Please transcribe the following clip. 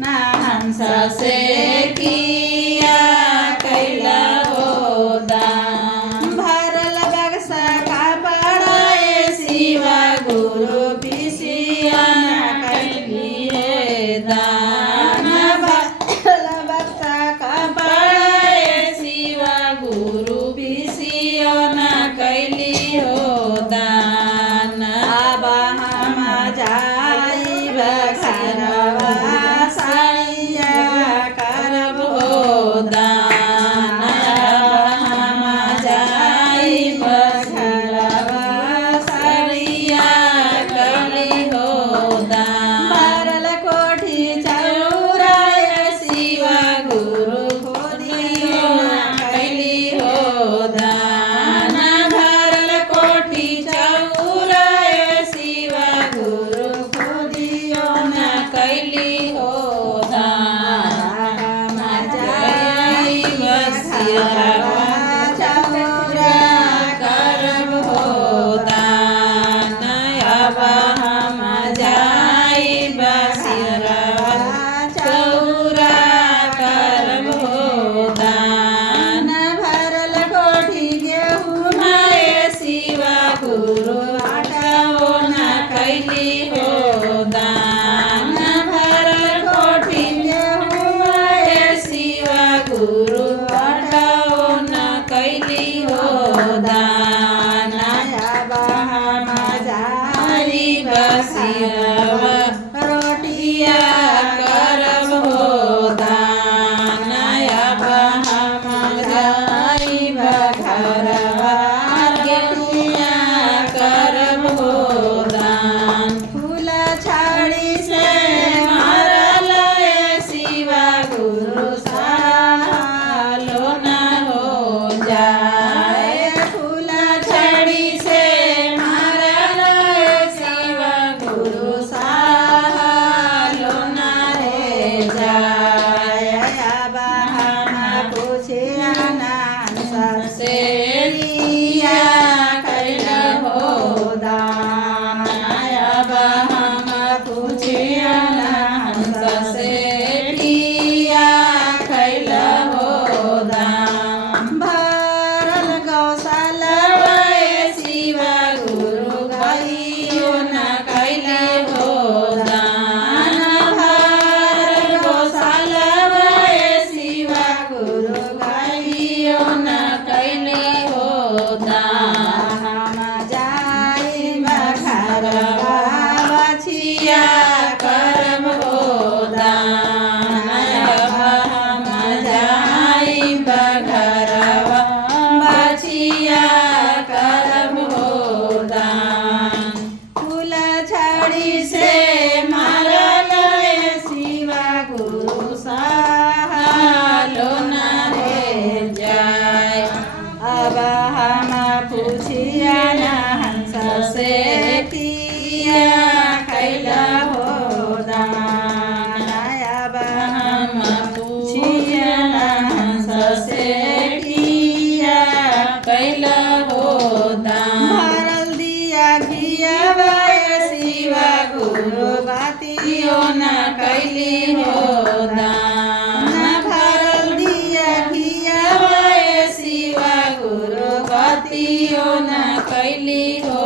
ना हंस से किया कैला हो दान। भरल बक्सा कापड़ाए शिवा गुरु पिसिया कैली है दान। भरल बक्सा कापड़ाए शिवा गुरु पिसिया कैली हो दान। अब हम जाइब घरवा साड़िया करब हो दान। अब हम जाइब घरवा साड़िया करली हो दान। भरल कोठी चौराय शिवा गुरु खोदियो कैली हो दान। भरल कोठी चौराय शिवा गुरु खोदियो न कैली हो दान। हम जाइब घरवा चौरा करब हो दान। अब हम जाइब घरवा चौरा करब हो दान। भरल कोठी गेहूँ माए शिवा गुरु आटाओ न कैली हो दान। भरल कोठी गेहूँ माए शिवा गुरु आटाओ न कैली हो दान। अब हम जाइब शिवा रोटिया करब हो दान। अब हम जाइब घरवा गेहुआ करब हो दान। फूल छाड़ी से मारल शिवा गुरु सालो न हो जाए। फूल छाड़ी से मारल शिवा गुरु सालो न रे जाए। अब हम पूछिया नान से लिया कैला हो दान। अब हम पूछिया नान से लिया कैला हो दान। भरल गौशाला शिवा गुरु गइयो न कैले हो दान। भरल गौशाला शिवा गुरु गइयो न कैले हो दान। हम जाइब घरवा बछिया करब हो दान। अब हम जाइब घरवा बछिया करब हो दान। फूल छड़ी से मारल शिवा गुरु सालो न रे जाए। अब हम पूछिया हंस से किया कैला हो दान। अब हम पूछिया हंस से किया कैला हो दान। भरल दिया घियावा शिवा गुरु बातियो न कैली हो दान। भरल दिया घियावा शिवा गुरु बातियो न कैली हो